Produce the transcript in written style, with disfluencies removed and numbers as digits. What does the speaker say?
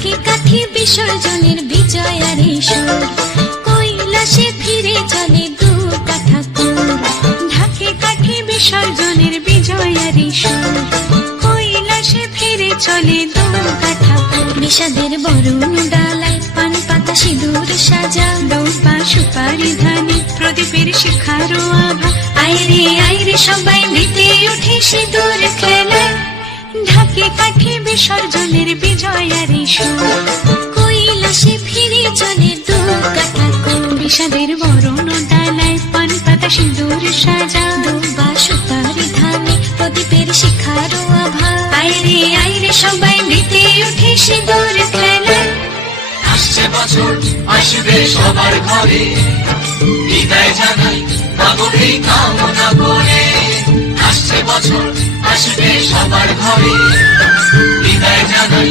ঢাকে কাঠি বিসর্জনের বিজয়ারি সুর, কৈলাসে ফিরে চলে দু কাঠা কুল। ঢাকে কাঠি বিসর্জনের বিজয়ারি সুর, কৈলাসে ফিরে চলে দু কাঠা কুল। বিষাদের বরণ ডালায় পান পাতা সিঁদুর সাজা, দৌপা সুপারি ধানে প্রদীপের শিখারো আভা। আইরে সবাই মেতে উঠে সিঁদুর খেলায়, ঢাকে কাঠি বিসর্জনের বিজয়ারি সুর, কৈলাসে ফিরে চলে দু কাঠা কুল। বিষাদের বরণ ডালায় পান পাতা সিঁদুর সাজা, দৌপা সুপারি ধানে প্রদীপের শিখারো আভা। আইরে সবাই মেতে উঠে সিঁদুর খেলায়। আসছে বছর আসবে সবার ঘরে, বিদায় জানাই মাগোই কামনা করে। আসছে বছর আসবে সবার ঘরে, বিদায় জানাই